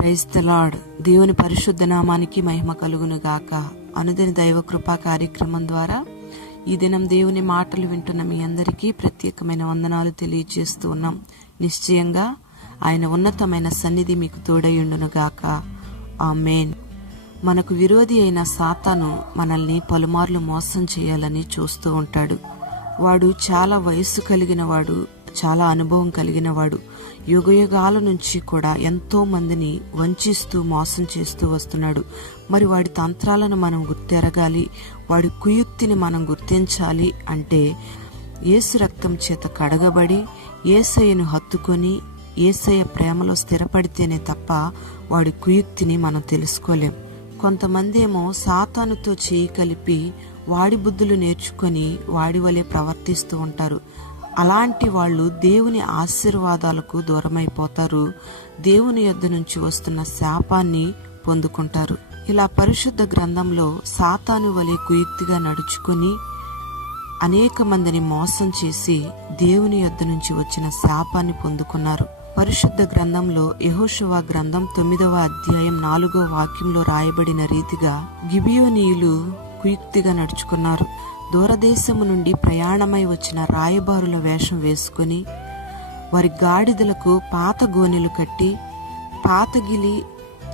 Praise the lord. దేవుని పరిశుద్ధ నామానికి మహిమ కలుగును గాక. అనుదిన దైవ కృపా కార్యక్రమం ద్వారా ఈ దినం దేవుని మాటలు వింటున్న మీ అందరికీ ప్రత్యేకమైన వందనాలు తెలియజేస్తూ ఉన్నాం. నిశ్చయంగా ఆయన ఉన్నతమైన సన్నిధి మీకు తోడయుండును గాక. ఆమేన్. మనకు విరోధి అయిన సాతాను మనల్ని పలుమార్లు మోసం చేయాలని చూస్తూ ఉంటాడు. వాడు చాలా వయస్సు కలిగిన వాడు, చాలా అనుభవం కలిగిన వాడు. యుగయుగాల నుంచి కూడా ఎంతో మందిని వంచిస్తూ మోసం చేస్తూ వస్తున్నాడు. మరి వాడి తంత్రాలను మనం గుర్తెరగాలి, వాడి కుయుక్తిని మనం గుర్తించాలి అంటే యేసు రక్తం చేత కడగబడి యేసయ్యను హత్తుకొని యేసయ్య ప్రేమలో స్థిరపడితేనే తప్ప వాడి కుయుక్తిని మనం తెలుసుకోలేం. కొంతమంది ఏమో సాతానుతో చేయి కలిపి వాడి బుద్ధులు నేర్చుకొని వాడి వలె ప్రవర్తిస్తూ ఉంటారు. అలాంటి వాళ్ళు దేవుని ఆశీర్వాదాలకు దూరమైపోతారు. దేవుని యొద్ద నుంచి వస్తున్న శాపాన్ని పొందుకుంటారు. ఇలా పరిశుద్ధ గ్రంథంలో సాతాను వలె కుయుక్తిగా నడుచుకొని అనేక మందిని మోసం చేసి దేవుని యొద్ద నుంచి వచ్చిన శాపాన్ని పొందుకున్నారు. పరిశుద్ధ గ్రంథంలో యెహోషువ గ్రంథం 9వ అధ్యాయం 4వ వాక్యంలో రాయబడిన రీతిగా గిబియోనీయులు కుయుక్తిగా నడుచుకున్నారు. దూరదేశము నుండి ప్రయాణమై వచ్చిన రాయబారుల వేషం వేసుకుని వారి గాడిదలకు పాత గోనెలు కట్టి పాతగిలి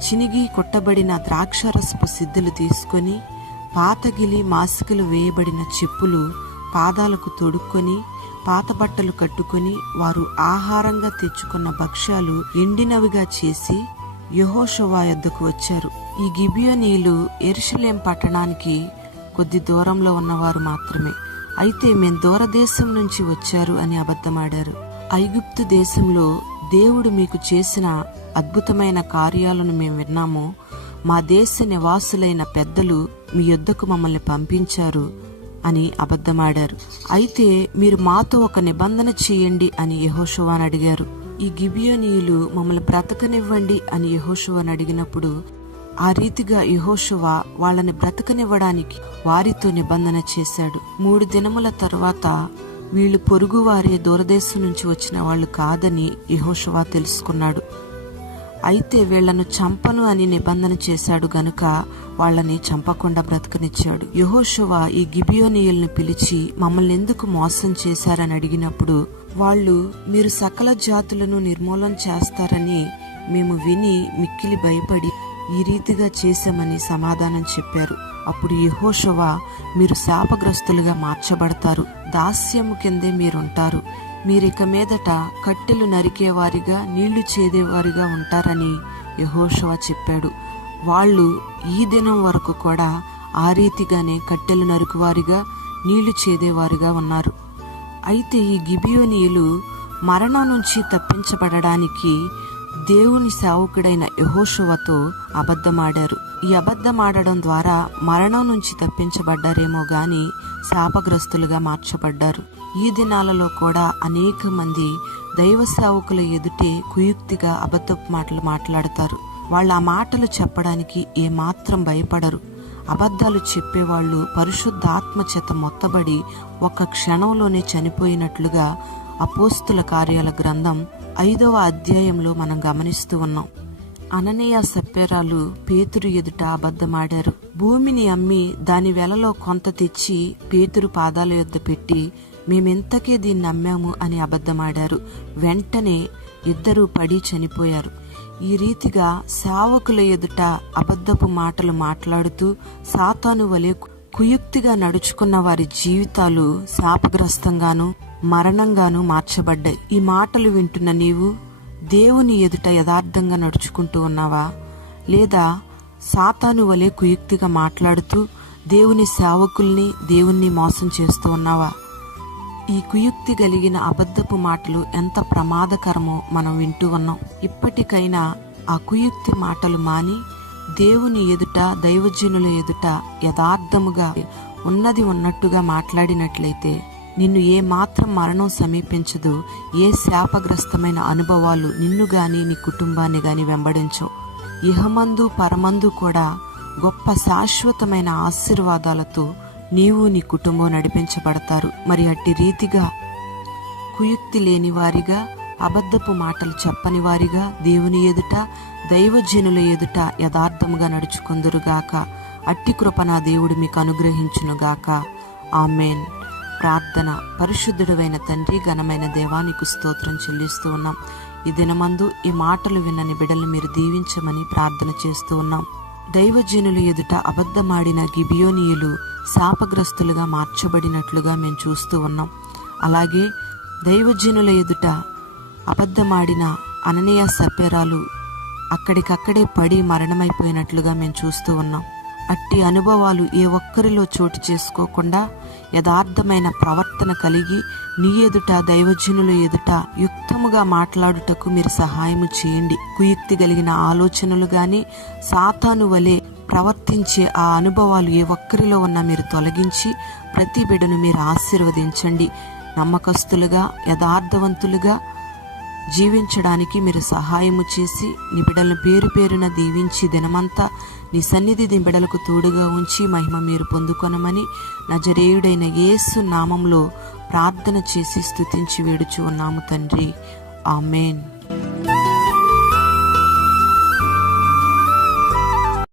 చినిగి కొట్టబడిన ద్రాక్షరసపు సిద్ధులు తీసుకొని పాతగిలి మాసికలు వేయబడిన చెప్పులు పాదాలకు తొడుక్కొని పాత బట్టలు కట్టుకుని వారు ఆహారంగా తెచ్చుకున్న భక్ష్యాలు ఎండినవిగా చేసి యెహోషువ యొద్దకు వచ్చారు. ఈ గిబియోనీయులు యెరూషలేం పట్టణానికి కొద్ది దూరంలో ఉన్నవారు మాత్రమే. అయితే మేము దూరదేశం నుంచి వచ్చారు అని అబద్ధమాడారు. ఐగుప్తు దేశంలో దేవుడు మీకు చేసిన అద్భుతమైన కార్యాలను మేము విన్నాము. మా దేశ నివాసులైన పెద్దలు మీ యొద్దకు మమ్మల్ని పంపించారు అని అబద్ధమాడారు. అయితే మీరు మాతో ఒక నిబంధన చేయండి అని యెహోషువను అడిగారు. ఈ గిబియోనీయులు మమ్మల్ని బ్రతకనివ్వండి అని యెహోషువను అడిగినప్పుడు ఆ రీతిగా యెహోషువ వాళ్ళని బ్రతకనివ్వడానికి వారితో నిబంధన చేశాడు. 3 దినముల తర్వాత వీళ్ళు పొరుగువారే దూరదేశం నుంచి వచ్చిన వాళ్ళు కాదని యెహోషువ తెలుసుకున్నాడు. అయితే వీళ్లను చంపను అని నిబంధన చేశాడు గనుక వాళ్ళని చంపకుండా బ్రతకనిచ్చాడు. యెహోషువ ఈ గిబియోనీయులను పిలిచి మమ్మల్ని ఎందుకు మోసం చేశారని అడిగినప్పుడు వాళ్ళు మీరు సకల జాతులను నిర్మూలన చేస్తారని మేము విని మిక్కిలి భయపడి ఈ రీతిగా చేశామని సమాధానం చెప్పారు. అప్పుడు యెహోషువ మీరు శాపగ్రస్తులుగా మార్చబడతారు, దాస్యము కిందే మీరుంటారు, మీరిక మీదట కట్టెలు నరికేవారిగా నీళ్లు చేదేవారిగా ఉంటారని యెహోషువ చెప్పాడు. వాళ్ళు ఈ దినం వరకు కూడా ఆ రీతిగానే కట్టెలు నరుకువారిగా నీళ్లు చేదేవారిగా ఉన్నారు. అయితే ఈ గిబియోనీయులు మరణం నుంచి తప్పించబడడానికి దేవుని సేవకుడైన యెహోషువతో అబద్ధమాడారు. ఈ అబద్ధమాడడం ద్వారా మరణం నుంచి తప్పించబడ్డారేమో గాని శాపగ్రస్తులుగా మార్చబడ్డారు. ఈ దినాలలో కూడా అనేక మంది దైవ సేవకుల ఎదుటే కుయుక్తిగా అబద్ధపు మాటలు మాట్లాడతారు. వాళ్ళ ఆ మాటలు చెప్పడానికి ఏమాత్రం భయపడరు. అబద్ధాలు చెప్పేవాళ్ళు పరిశుద్ధాత్మ చేత మొత్తబడి ఒక్క క్షణంలోనే చనిపోయినట్లుగా అపోస్తుల కార్యాల గ్రంథం 5వ అధ్యాయంలో మనం గమనిస్తూ ఉన్నాం. అననీయ సప్ఫీరాలు పేతురు ఎదుట అబద్ధమాడారు. భూమిని అమ్మి దాని వెలలో కొంత తెచ్చి పేతురు పాదాల యొద్ద పెట్టి మేమెంతకే దీన్ని అమ్మాము అని అబద్ధమాడారు. వెంటనే ఇద్దరూ పడి చనిపోయారు. ఈ రీతిగా సేవకుల ఎదుట అబద్ధపు మాటలు మాట్లాడుతూ సాతాను వలె కుయుక్తిగా నడుచుకున్న వారి జీవితాలు శాపగ్రస్తంగాను మరణంగాను మార్చబడ్డాయి. ఈ మాటలు వింటున్న నీవు దేవుని ఎదుట యథార్థంగా నడుచుకుంటూ ఉన్నావా, లేదా సాతాను వలె కుయుక్తిగా మాట్లాడుతూ దేవుని సేవకుల్ని దేవుణ్ణి మోసం చేస్తూ ఉన్నావా? ఈ కుయుక్తి కలిగిన అబద్ధపు మాటలు ఎంత ప్రమాదకరమో మనం వింటూ ఉన్నాం. ఇప్పటికైనా ఆ కుయుక్తి మాటలు మాని దేవుని ఎదుట దైవజనుల ఎదుట యథార్థముగా ఉన్నది ఉన్నట్టుగా మాట్లాడినట్లయితే నిన్ను ఏ మాత్రం మరణం సమీపించదు. ఏ శాపగ్రస్తమైన అనుభవాలు నిన్ను గాని నీ కుటుంబాన్ని గాని వెంబడించవు. ఇహమందు పరమందు కూడా గొప్ప శాశ్వతమైన ఆశీర్వాదాలతో నీవు నీ కుటుంబం నడిపించబడతారు. మరి అట్టి రీతిగా కుయుక్తి లేని వారిగా అబద్ధపు మాటలు చెప్పని వారిగా దేవుని ఎదుట దైవజనుల ఎదుట యథార్థముగా నడుచుకొందురుగాక. అట్టి కృప నా దేవుడు మీకు అనుగ్రహించునుగాక. ఆమేన్. ప్రార్థన. పరిశుద్ధుడైన తండ్రి, ఘనమైన దేవానికి స్తోత్రం చెల్లిస్తూ ఉన్నాం. ఈ దినమందు ఈ మాటలు విన్నని బిడ్డలు మీరు దీవించమని ప్రార్థన చేస్తూ ఉన్నాం. దైవజనుల ఎదుట అబద్ధమాడిన గిబియోనీయులు శాపగ్రస్తులుగా మార్చబడినట్లుగా మేము చూస్తూ ఉన్నాం. అలాగే దైవజనుల ఎదుట అబద్ధమాడిన అననీయ సప్యరాలు అక్కడికక్కడే పడి మరణమైపోయినట్లుగా మేము చూస్తూ ఉన్నాం. అట్టి అనుభవాలు ఏ ఒక్కరిలో చోటు చేసుకోకుండా యథార్థమైన ప్రవర్తన కలిగి నీ ఎదుట దైవజనుల ఎదుట యుక్తముగా మాట్లాడుటకు మీరు సహాయము చేయండి. కుయుక్తి కలిగిన ఆలోచనలు గాని సాతాను వలె ప్రవర్తించే ఆ అనుభవాలు ఏ ఒక్కరిలో ఉన్నా మీరు తొలగించి ప్రతి బిడ్డను మీరు ఆశీర్వదించండి. నమ్మకస్తులుగా యథార్థవంతులుగా జీవించడానికి మీరు సహాయము చేసి నీ బిడ్డలను పేరు పేరున దీవించి దినమంతా నీ సన్నిధి నీ బిడ్డలకు తోడుగా ఉంచి మహిమ మీరు పొందుకొనమని నజరేయుడైన యేసు నామంలో ప్రార్థన చేసి స్తుతించి వేడుచు ఉన్నాము తండ్రి. ఆమేన్.